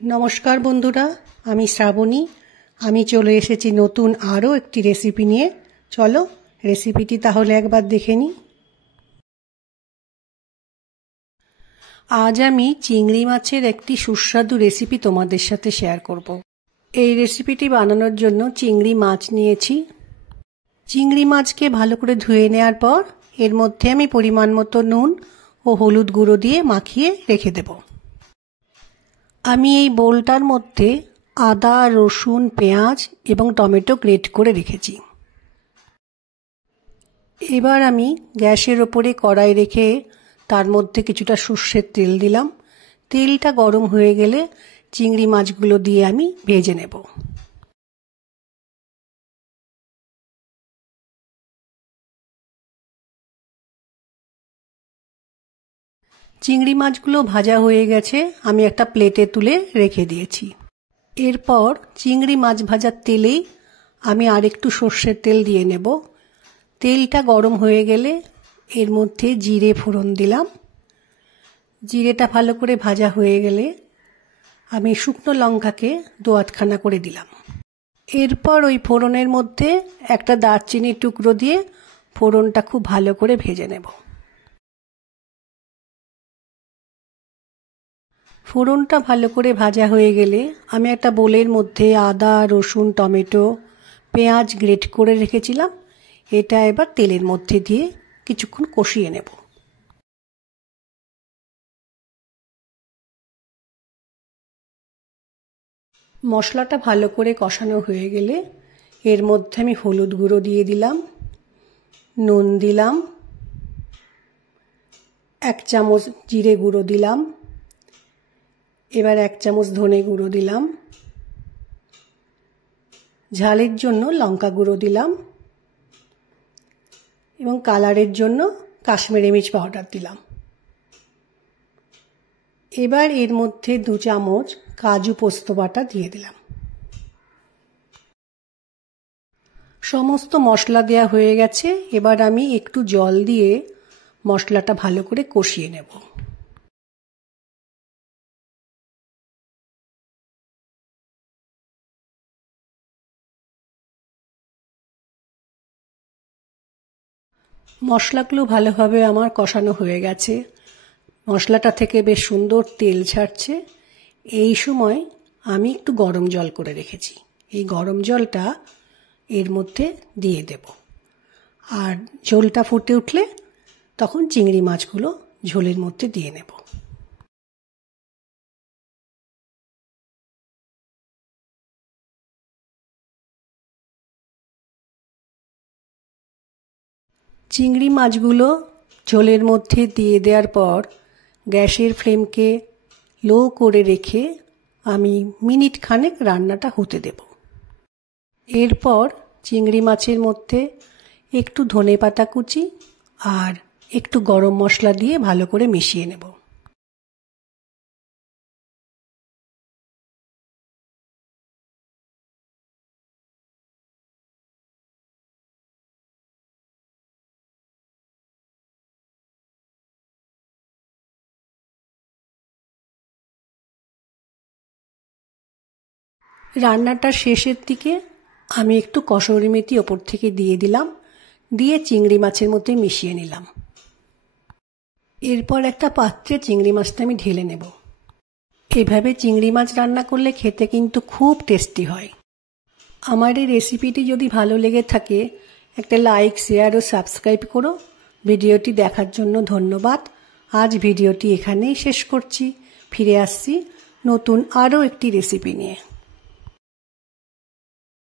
नमस्कार बंधुरा आमी श्रावणी आमी चले एसेছি नतून आरो एकटी रेसिपि निये। चलो रेसिपिटी ताहले एकबार देखे नी। आज आमी चिंगड़ी माछेर एकटी सुस्वादु रेसिपि तोमादेर साथे शेयर करब। এই রেসিপিটি বানানোর জন্য চিংড়ি মাছ নিয়েছি। চিংড়ি মাছকে ভালো করে ধুয়ে নেওয়ার পর এর মধ্যে আমি পরিমাণ মতো নুন ও হলুদ গুঁড়ো দিয়ে মাখিয়ে রেখে দেব। আমি এই বোলটার মধ্যে আদা, রসুন, পেঁয়াজ এবং টমেটো গ্রেট করে রেখেছি। এবার আমি গ্যাসের উপরে কড়াই রেখে তার মধ্যে কিছুটা সরষের তেল দিলাম। তেলটা গরম হয়ে গেলে চিংড়ি মাছগুলো দিয়ে আমি ভেজে নেব। চিংড়ি মাছগুলো ভাজা হয়ে গেছে, আমি একটা প্লেটে তুলে রেখে দিয়েছি। এরপর চিংড়ি মাছ ভাজার তেলেই আমি আরেকটু সরষের তেল দিয়ে নেব। তেলটা গরম হয়ে গেলে এর মধ্যে জিরে ফোড়ন দিলাম। জিরেটা ভালো করে ভাজা হয়ে গেলে আমি শুকনো লঙ্কাকে 2-8খানা করে দিলাম। এরপর ওই ফোড়নের মধ্যে একটা দারচিনির টুকরো দিয়ে ফোড়নটা খুব ভালো করে ভেজে নেব। ফোড়নটা ভালো করে ভাজা হয়ে গেলে আমি একটা বোলের মধ্যে আদা, রসুন, টমেটো, পেঁয়াজ গ্রেট করে রেখেছিলাম এটা এবার তেলের মধ্যে দিয়ে কিছুক্ষণ কষিয়ে নেব। মশলাটা ভালো করে কষানো হয়ে গেলে এর মধ্যে আমি হলুদ গুঁড়ো দিয়ে দিলাম, নুন দিলাম, 1 চামচ জিরে গুঁড়ো দিলাম, এবার 1 চামচ ধনে গুঁড়ো দিলাম, ঝালের জন্য লঙ্কা গুঁড়ো দিলাম এবং কালারের জন্য কাশ্মীরি মির্চ পাউডার দিলাম। এবার এর মধ্যে 2 চামচ কাজু পোস্ত বাটা দিয়ে দিলাম। সমস্ত মশলা দেয়া হয়ে গেছে, এবার আমি একটু জল দিয়ে মশলাটা ভালো করে কষিয়ে নেব। মশলাগুলো ভালোভাবে আমার কষানো হয়ে গেছে, মশলাটা থেকে বেশ সুন্দর তেল ছাড়ছে। এই সময় আমি একটু গরম জল করে রেখেছি, এই গরম জলটা এর মধ্যে দিয়ে দেব। আর ঝোলটা ফুটে উঠলে তখন চিংড়ি মাছগুলো ঝোলের মধ্যে দিয়ে নেব। চিংড়ি মাছগুলো ঝোলের মধ্যে দিয়ে দেওয়ার পর গ্যাসের ফ্লেমকে লো করে রেখে আমি মিনিট খানেক রান্নাটা হতে দেব। এরপর চিংড়ি মাছের মধ্যে একটু ধনেপাতা কুচি আর একটু গরম মশলা দিয়ে ভালো করে মিশিয়ে নেব। রান্নাটার শেষের দিকে আমি একটু কসুরি মেথি ওপর থেকে দিয়ে দিলাম, দিয়ে চিংড়ি মাছের মধ্যে মিশিয়ে নিলাম। এরপর একটা পাত্রে চিংড়ি মাছটা আমি ঢেলে নেব। এভাবে চিংড়ি মাছ রান্না করলে খেতে কিন্তু খুব টেস্টি হয়। আমার এই রেসিপিটি যদি ভালো লেগে থাকে একটা লাইক, শেয়ার ও সাবস্ক্রাইব করো। ভিডিওটি দেখার জন্য ধন্যবাদ। আজ ভিডিওটি এখানেই শেষ করছি, ফিরে আসছি নতুন আরও একটি রেসিপি নিয়ে।